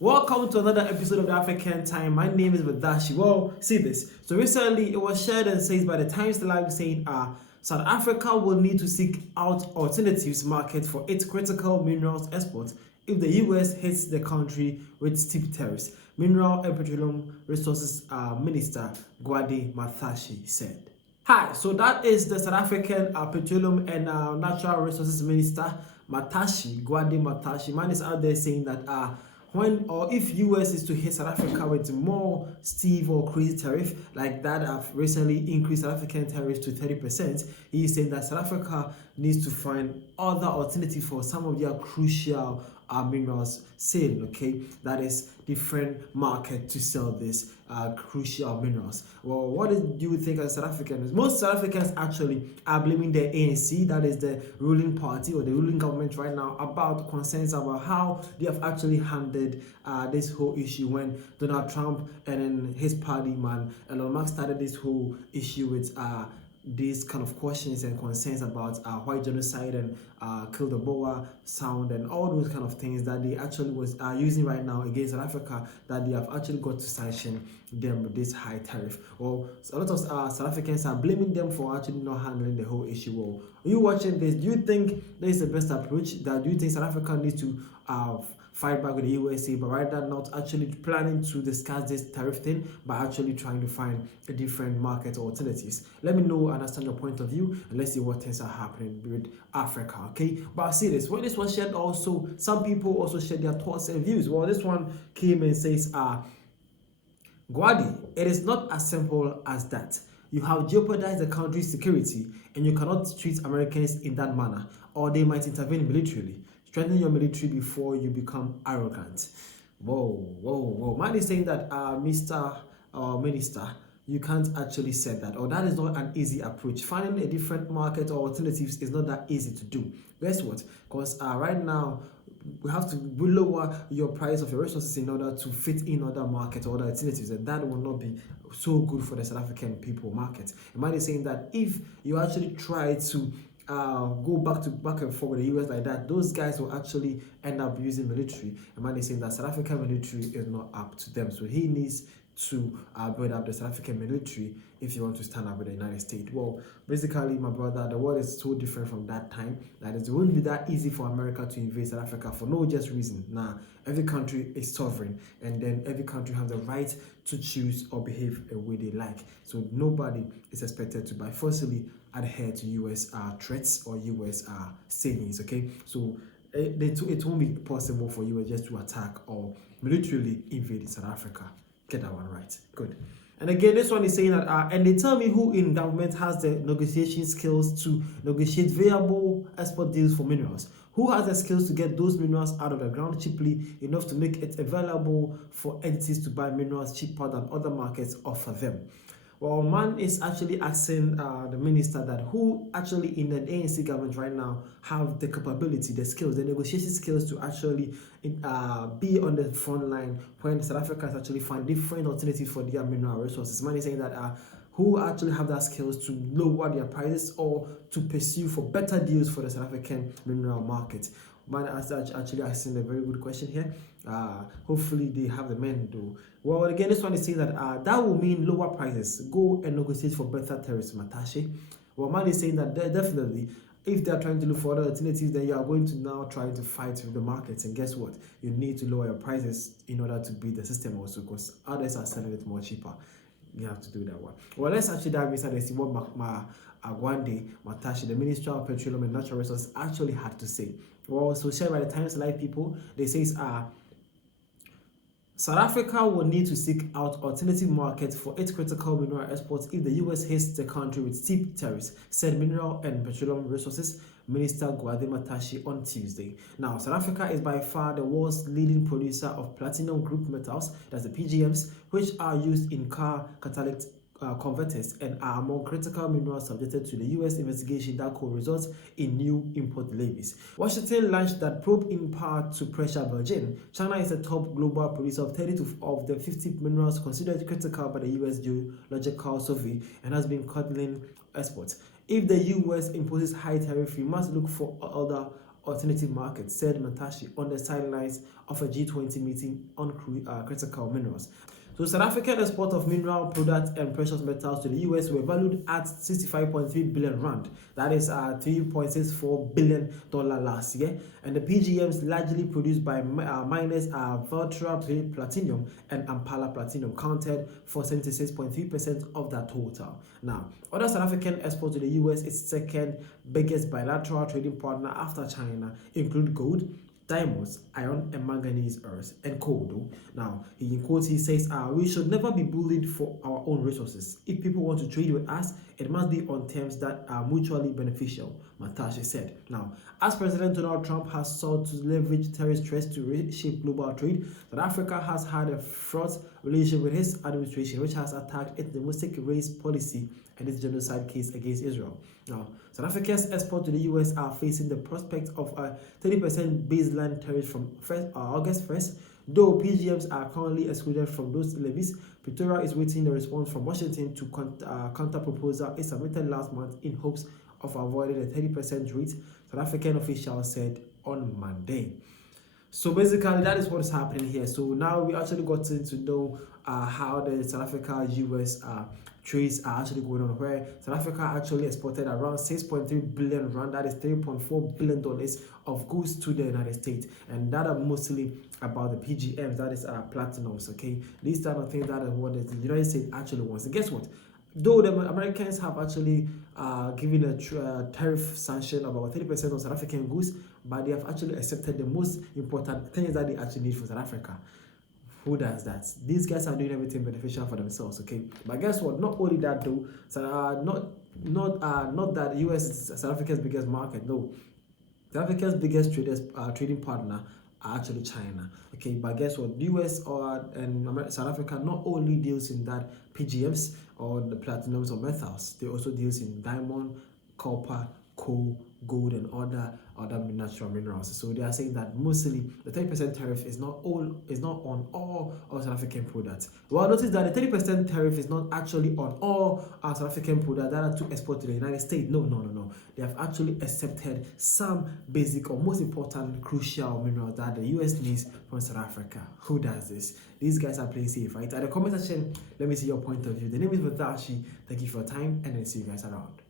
Welcome to another episode of the African Time. My name is Vadashi. Well, see this. So recently it was shared and says by the Times Live saying South Africa will need to seek out alternatives market for its critical minerals exports if the US hits the country with steep tariffs. Mineral and Petroleum Resources Minister Gwade Mathashi said. Hi, so that is the South African Petroleum and Natural Resources Minister Matashi, Gwade Matashi. Man is out there saying that when or if US is to hit South Africa with more steep or crazy tariff like that have recently increased South African tariffs to 30%, he is saying that South Africa needs to find other alternatives for some of their crucial minerals sale. Okay, that is different market to sell this crucial minerals. Well, what do you think as South Africans? Most South Africans actually are blaming the ANC, that is the ruling party or the ruling government right now, about concerns about how they have actually handled this whole issue when Donald Trump and then his party man Elon Musk started this whole issue with these kind of questions and concerns about white genocide and kill the Boer sound and all those kind of things that they actually was using right now against South Africa, that they have actually got to sanction them with this high tariff. Well, a lot of South Africans are blaming them for actually not handling the whole issue well. Are you watching this? Do you think this is the best approach? That do you think South Africa needs to fight back with the USA, but right now not actually planning to discuss this tariff thing, but actually trying to find a different market or alternatives? Let me know, understand your point of view, and let's see what things are happening with Africa, okay? But I see this, when this was shared also, some people also shared their thoughts and views. Well, this one came and says, Gwadi, it is not as simple as that. You have jeopardized the country's security and you cannot treat Americans in that manner, or they might intervene militarily. Strengthen your military before you become arrogant. Whoa. Man is saying that, Mr. Minister, you can't actually say that, or that is not an easy approach. Finding a different market or alternatives is not that easy to do. Guess what? Because right now, we have to lower your price of your resources in order to fit in other markets or other alternatives, and that will not be so good for the South African people market. And man is saying that if you actually try to go back and forth with the US like that, those guys will actually end up using military. And man is saying that South African military is not up to them, so he needs to build up the South African military if you want to stand up with the United States. Well, basically, my brother, the world is so different from that time that it wouldn't be that easy for America to invade South Africa for no just reason. Nah, every country is sovereign, and then every country has the right to choose or behave a way they like. So nobody is expected to by forcibly adhere to US threats or US sayings. Okay, so it won't be possible for US just to attack or militarily invade South Africa. Get that one right. Good. And again, this one is saying that, and they tell me who in government has the negotiation skills to negotiate viable export deals for minerals. Who has the skills to get those minerals out of the ground cheaply enough to make it available for entities to buy minerals cheaper than other markets offer them? Well, man is actually asking the minister that who actually in the ANC government right now have the capability, the skills, the negotiation skills to actually be on the front line when South Africans actually find different alternatives for their mineral resources. Man is saying that who actually have that skills to lower their prices or to pursue for better deals for the South African mineral market. Man is actually asking a very good question here. Hopefully they have the men do. Well, again, this one is saying that that will mean lower prices. Go and negotiate for better tariffs, Matashi. Well, man is saying that definitely, if they are trying to look for other alternatives, then you are going to now try to fight with the markets. And guess what? You need to lower your prices in order to beat the system also, because others are selling it more cheaper. You have to do that one. Well, let's actually dive inside and see what Gwade Matashi, the Minister of Petroleum and Natural Resources, actually had to say. Well, so shared by the Times Live people, they say South Africa will need to seek out alternative markets for its critical mineral exports if the US hits the country with steep tariffs, said Mineral and Petroleum Resources Minister Gwade Matashi on Tuesday. Now, South Africa is by far the world's leading producer of platinum group metals, that's the PGMs, which are used in car catalytic converters and are among critical minerals subjected to the US investigation that could result in new import levies. Washington launched that probe in part to pressure Beijing. China is the top global producer of 32 of the 50 minerals considered critical by the US Geological Survey and has been curtailing exports. If the US imposes high tariff, we must look for other alternative markets, said Matashi on the sidelines of a G20 meeting on critical minerals. So South African export of mineral products and precious metals to the US were valued at 65.3 billion rand. That is $3.64 billion last year. And the PGMs largely produced by miners are Valtra Platinum and Ampala Platinum, counted for 76.3% of that total. Now, other South African exports to the US, its second biggest bilateral trading partner after China, include gold, diamonds, iron and manganese ores, and coal. Now, in quotes, he says, we should never be bullied for our own resources. If people want to trade with us, it must be on terms that are mutually beneficial, Matashi said. Now, as President Donald Trump has sought to leverage terrorist threats to reshape global trade, South Africa has had a fraught relationship with his administration, which has attacked its domestic race policy and its genocide case against Israel. Now, South Africa's exports to the US are facing the prospect of a 30% baseline tariff from August 1st. Though PGMs are currently excluded from those levies, Pretoria is waiting a response from Washington to counter proposal it submitted last month in hopes of avoiding a 30% rate, South African officials said on Monday. So basically, that is what is happening here. So now we actually gotten to know how the South Africa-US trades are actually going on, where South Africa actually exported around 6.3 billion rand, that is $3.4 billion of goods to the United States, and that are mostly about the PGMs, that is platinums, okay? These type of things that are what the United States actually wants. And guess what? Though the Americans have actually given a tariff sanction of about 30% of South African goods, but they have actually accepted the most important things that they actually need for South Africa. Who does that? These guys are doing everything beneficial for themselves, okay? But guess what? Not only that though, so, not that US is South Africa's biggest market. No, South Africa's biggest trading partner are actually China, okay? But guess what? US and South Africa not only deals in that PGMs or the platinums or metals, they also deals in diamond, copper, coal, gold, and other natural minerals. So they are saying that mostly the 30% tariff is not on all South African products. Well, notice that the 30% tariff is not actually on all South African products that are to export to the United States. No. They have actually accepted some basic or most important crucial minerals that the US needs from South Africa. Who does this? These guys are playing safe, right? At the comment section, let me see your point of view. The name is Vatashi. Thank you for your time, and I'll see you guys around.